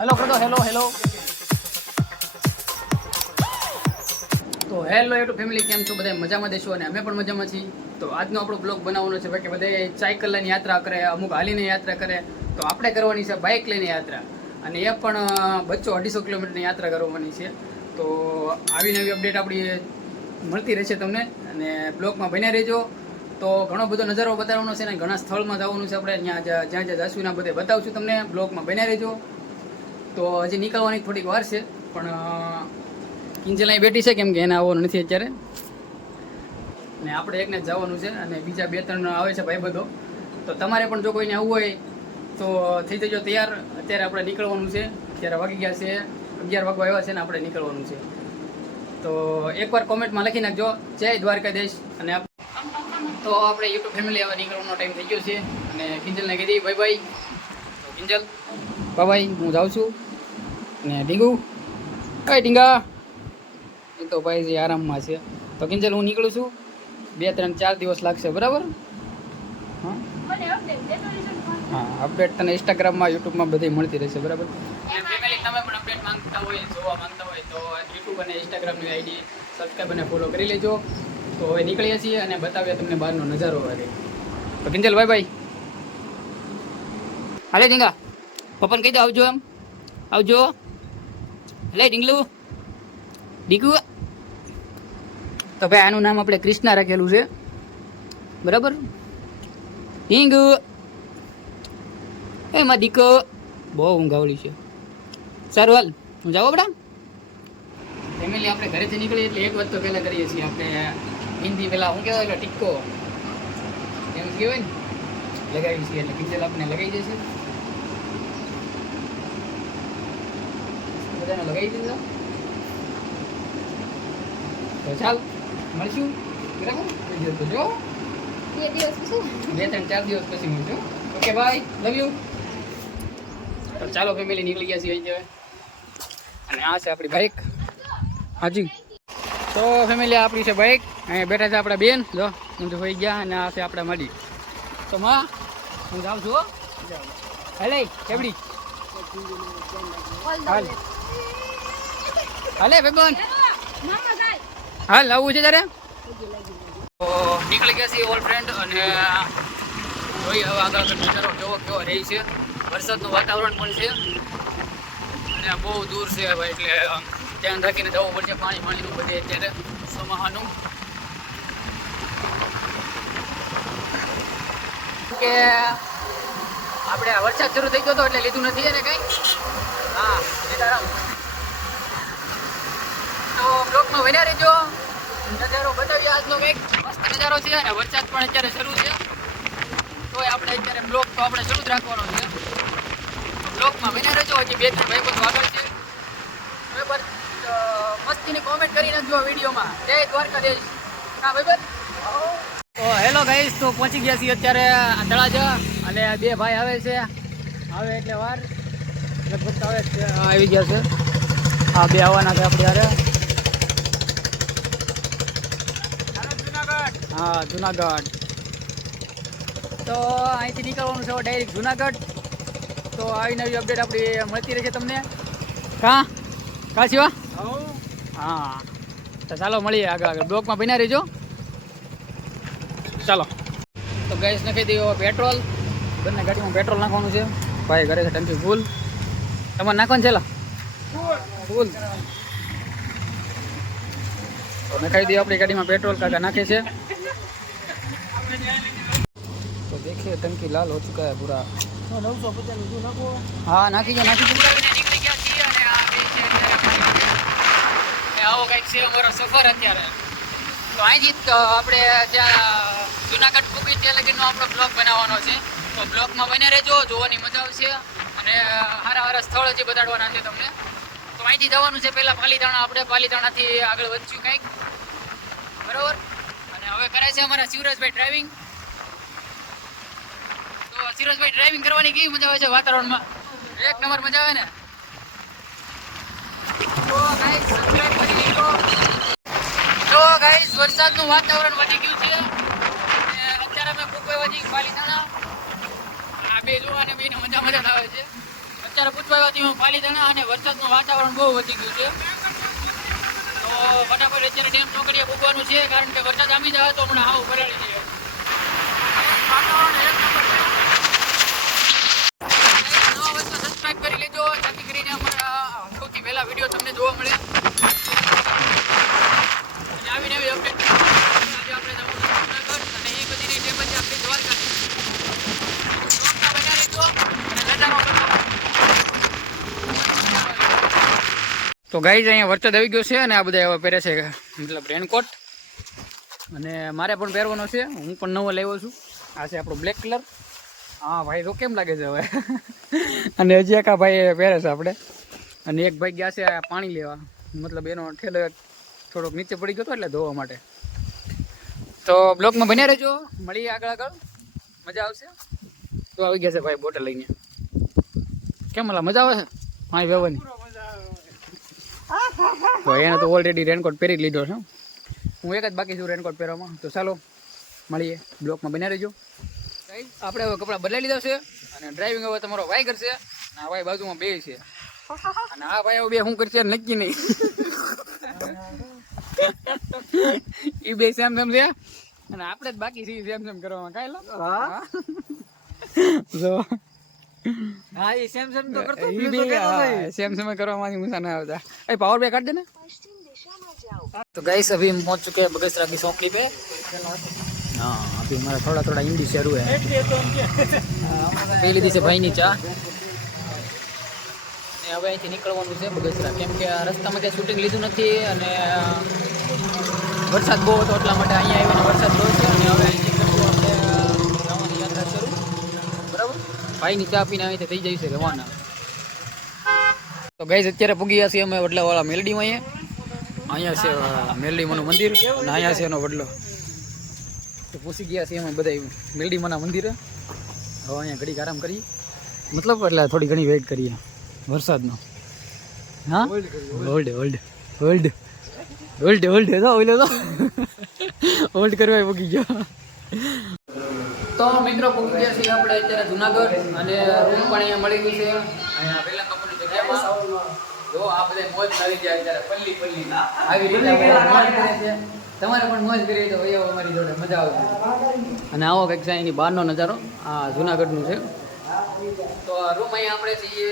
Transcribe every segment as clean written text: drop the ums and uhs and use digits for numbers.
Hello કરો hello hello તો hello YouTube family, કેમ છો બધા? મજામાં દેશો અને અમે પણ મજામાં છીએ. તો આજનો આપણો બ્લોગ બનાવવાનો છે કે બધે સાયકલ લઈને યાત્રા કરે, અમુક હાલીને યાત્રા કરે, તો આપણે કરવાની છે બાઇક લઈને યાત્રા, અને એ પણ બચ્ચો 250 કિલોમીટરની યાત્રા કરવાની છે. તો આવી નવી અપડેટ આપણી મળતી રહેશે તમને, અને બ્લોગમાં બન્યા રહેજો. તો ઘણો બધો નજારો બતાવવાનો છે ને ઘણા સ્થળમાં જવાનું છે આપણે, જ્યાં જ્યાં જશું બધે બતાવશું તમને. બ્લોગમાં બન્યા રહેજો. તો હજી નીકળવાની થોડીક વાર છે, પણ કિંજલ અહીં બેઠી છે કેમ કે એને આવવાનું નથી અત્યારે, ને આપણે એકને જ જવાનું છે, અને બીજા 2-3 આવે છે ભાઈ બધો. તો તમારે પણ જો કોઈને આવવું હોય તો થઈ જજો તૈયાર. અત્યારે આપણે નીકળવાનું છે. અત્યારે વાગી ગયા છે 11 વાગવા આવ્યા છે ને આપણે નીકળવાનું છે. તો એકવાર કોમેન્ટમાં લખી નાખજો જય દ્વારકાધીશ. અને તો આપણે યુટ્યુબ ફેમિલી હવે નીકળવાનો ટાઈમ થઈ ગયો છે, અને કિંજલને કીધી ભાઈ ભાઈ. તો કિંજલ ભાઈ હું જાઉં છું. ને ડીંગુ, કઈ ડીંગા, એ તો ભાઈ જે આરામમાં છે. તો કિંજલ હું નીકળું છું. 2-3-4 દિવસ લાગશે, બરાબર? હા, અપડેટ તને ઇન્સ્ટાગ્રામમાં યુટ્યુબમાં બધી મળતી રહેશે, બરાબર? ફેમિલી, તમે પણ અપડેટ માંગતા હોય, જોવા માંગતા હોય તો યુટ્યુબ અને ઇન્સ્ટાગ્રામની આઈડી સબસ્ક્રાઈબ અને ફોલો કરી લેજો. તો હવે નીકળીએ છીએ અને બતાવીએ તમને બહારનો નજારો હવે. તો કિંજલ ભાઈ ભાઈ, હાલે ડીંગા, પપ્પાને કહી દો આવજો, એમ આવજો. લે ડીંગલું, ડીગુ. તો ભાઈ આનું નામ આપણે કૃષ્ણા રાખેલું છે, બરાબર? ડીંગુ, એમાં દીકો બહુ ઊંઘાવડી છે. સારું હાલ, હું જાઉં આપણા ફેમિલી. આપણે ઘરેથી નીકળીએ એટલે એક વાત તો પહેલાં કરીએ છીએ આપણે, હિન્દી પહેલાં શું કહેવાય, એટલે ટીક્કો એમ કહેવાય ને, લગાવી છીએ. એટલે કિંજલ આપણે લગાવી જશે, બધાને લગાવી દીધો. તો ચાલ મળશું, બરાબર? તો જો 2-3-4 દિવસ પછી મળશું. Okay bye, love you. તો ચાલો ફેમિલી, નીકળી ગયા છીએ અહીં હવે, અને આ છે આપણી બાઇક. હાજી, તો ફેમિલી આપણી છે બાઇક. અહીંયા બેઠા છે આપણા બેન, જો હું તો હોઈ ગયા, અને આ છે આપણા માડી. તો માં હું જાઉં છું. હાલે કેવડી, હાલ હાલે બેબન, હાલ આવું છે તારે. તો નીકળી ગયા છીએ ઓલ ફ્રેન્ડ, અને જોઈએ હવે આગળ નજારો કેવો કેવો રહી છે. વરસાદનું વાતાવરણ પણ છે, અને બહુ દૂર છે ભાઈ, એટલે ધ્યાન રાખીને જવું પડશે. પાણીનું બધે અત્યારે ચોમાસાનું કે આપણે વરસાદ શરૂ થઈ ગયો હતો એટલે લીધું નથી ને કંઈ. હા સીતારામ. તો બ્લોકમાં બન્યા રહેજો, નજારો બતાવીએ આજનો કંઈક મસ્ત નજારો છે. અને વરસાદ પણ અત્યારે શરૂ છે, તો આપણે અત્યારે બ્લોક તો આપણે શરૂ જ રાખવાનો છે. બ્લોકમાં બન્યા રહેજો. હજી 2-3 ભાઈ બધું આગળ છે, બરાબર? મસ્તીની કોમેન્ટ કરી નાખજો વિડીયોમાં જય દ્વારકાધીશ. હા બરાબર. તો હેલો ગાઈસ, તો પહોંચી ગયા છીએ અત્યારે તળાજા, અને 2 ભાઈ આવે છે. આવે એટલે વાર લગભગ આવે છે, આવી ગયા છે. હા 2 આવવાના છે આપણે યારે. હા જુનાગઢ. તો અહીંથી નીકળવાનું છે ડાયરેક્ટ જુનાગઢ. તો આવી નવી અપડેટ આપણી મળતી રહેશે તમને. કાં શિવા? હા, તો ચાલો મળીએ આગળ બ્લોકમાં બન્યા રહેજો. ચાલો. તો ગેસ નાખી દઈએ પેટ્રોલ. બંને ગાડીમાં પેટ્રોલ નાખવાનું છે. ભાઈ ઘરે છે ટંકી ફૂલ. તમારે નાખવાનું છે ફૂલ. તો નખાઈ દઈએ આપણી ગાડીમાં પેટ્રોલ. કાકા નાખે છે. તો દેખીએ ટંકી લાલ હો ચુકા હે પૂરા. 950 નાખો. હા નાખી દો નીકળી ગયા છીએ, અને આ બે છે આવો કંઈક છે અમારો સફર અત્યારે. તો અહીંથી આપણે જ્યાં જુનાગઢ પૂગી ત્યાં લગીનો આપણો બ્લોગ બનાવવાનો છે. તો બ્લોગમાં બન્યા રહેજો, જોવાની મજા આવશે, અને સારા સ્થળ જે બતાડવાના છે તમને. તો અહીંથી જવાનું છે પહેલાં પાલીતાણા. આપણે પાલીતાણાથી આગળ વધશું કંઈક, બરાબર? અને હવે કરે છે અમારા શિવરાજભાઈ ડ્રાઇવિંગ. તો શિવરાજભાઈ ડ્રાઇવિંગ કરવાની કેવી મજા આવે છે વાતાવરણમાં? એક નંબર મજા આવે ને. તો ગાઈસ વરસાદનું વાતાવરણ વધી ગયું છે, અને અત્યારે અમે ખૂબ હજી પાલીતાણા. આ બે જોવાને બેને મજા આવે છે. અત્યારે પૂછવા આવ્યા હું પાલીતાણા અને વરસાદનું વાતાવરણ બહુ વધી ગયું છે. તો ફટાફટ અત્યારે ડેમ ચોકડીએ પૂગવાનું છે, કારણ કે વરસાદ આમી જાય તો હમણાં હાવ ભરાડી છે. વાતાવરણ એક નંબર છે. નવા વસ્તુ સબસ્ક્રાઈબ કરી લેજો, જેથી કરીને અમારા સૌથી પહેલા વિડીયો તમને જોવા મળે. આવી નવી અપડેટ આજે આપણે જુનાગઢ અને એ બધીની ડેમ જ આપણી દ્વારકા છે. તો ગાઈઝ અહીંયા વરસાદ આવી ગયો છે અને આ બધા એવા પહેરે છે મતલબ રેનકોટ, અને મારે પણ પહેરવાનો છે. હું પણ નવો લાવ્યો છું. આ છે આપણો બ્લેક કલર. હા ભાઈ તો કેમ લાગે છે હવે. અને હજી એક આ ભાઈ પહેરે છે આપણે, અને એક ભાઈ ગયા છે પાણી લેવા, મતલબ એનો ઠેલો થોડોક નીચે પડી ગયો હતો એટલે ધોવા માટે. તો બ્લોકમાં બન્યા રહેજો, મળીએ આગળ મજા આવશે. તો આવી ગયા છે ભાઈ બોટલ લઈને. કેમ મજા આવે છે પાણી પીવાની? તો એને તો ઓલરેડી રેનકોટ પહેરી લીધો છે. હું એક જ બાકી છું રેનકોટ પહેરવામાં. તો ચાલો મળીએ, બ્લોકમાં બન્યા રહેજો. આપણે હવે કપડાં બદલાઈ લીધા છે અને ડ્રાઇવિંગ હવે તમારો ભાઈ કરશે. આ ભાઈ બાજુમાં બે છે અને આ ભાઈ હવે બે શું કરશે નક્કી નહીં. એ બે સેમ સેમ છે અને આપણે જ બાકી છીએ સેમ સેમ કરવામાં. કાંઈ લો હા એ સેમ સેમ તો કરતો સેમ સેમ કરવામાંથી મુસા ના આવતા. એ પાવર બે કાઢ દે ને. तो गाइस अभी हम पहुंच चुके हैं बगसरा की चौकड़ी पे. हाँ अभी हमारा थोड़ा हिंदी शुरू है. पहली दी से भाई ની ચા ને હવે અહીંથી નીકળવાનું છે બગસરા, કેમ કે આ રસ્તામાં ક્યાંય શૂટિંગ લીધું નથી અને વરસાદ બહુ હતો એટલા માટે અહીંયા આવીને વરસાદ બહુ છે. અને હવે અહીંથી કરશું આપણે જવાની યાત્રા શરૂ. બરાબર, ભાઈની ચા પીને અહીંથી થઈ જાય છે રવાના. તો ગાઈસ અત્યારે પૂગી ગયા છીએ અમે વડલાવાળા મેલડીમાં. અહીંયા છે મેલડીમાનું મંદિર અને અહીંયા છે એનો વડલો. તો પૂછી ગયા છીએ અમે બધા મેલડીમાના મંદિરે. હવે અહીંયા ઘડીક આરામ કરીએ, મતલબ એટલે થોડી ઘણી વેઇટ કરીએ વરસાદનો. હા hold hold hold hold hold તો ઓલો તો હોલ્ડ કરવા પૂગી ગયો. તો મિત્રો પૂગી ગયા છીએ આપણે અત્યારે જુનાગઢ અને રૂમ પણ અહીંયા મળી ગયું છે. અહીંયા પહેલા કંપની જગ્યામાં જો આ બધા મોજ આવી જાય ત્યારે પલ્લી આવી રીતે મોજ કરે છે. તમારે પણ મોજ કરી તો ભાઈ અમારી જોડે મજા આવશે. અને આવો કંઈક છે એની બહારનો નજારો, આ જુનાગઢનું છે. તો આ રૂમ અહીંયા આપણે છીએ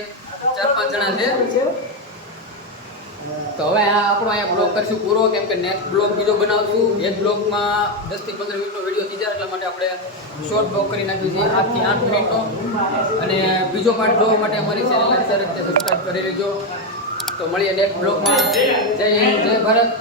4-5 જણા છે. તો હવે આપણો અહીંયા બ્લોગ કરશું પૂરો, કેમ કે નેક્સ્ટ બ્લોગ બીજો બનાવશું. એક બ્લોગમાં 10 થી 15 મિનિટનો વિડીયો થઈ જાય એટલા માટે આપણે શોર્ટ બ્લોગ કરી નાખ્યું છે 8 થી 8 મિનિટનો. અને બીજો પાર્ટ જોવા માટે અમારી ચેનલ અત્યારે સબસ્ક્રાઈબ કરી લેજો. તો મળીએ નેક્સ્ટ બ્લોગમાં. જય હિન્દ, જય ભારત.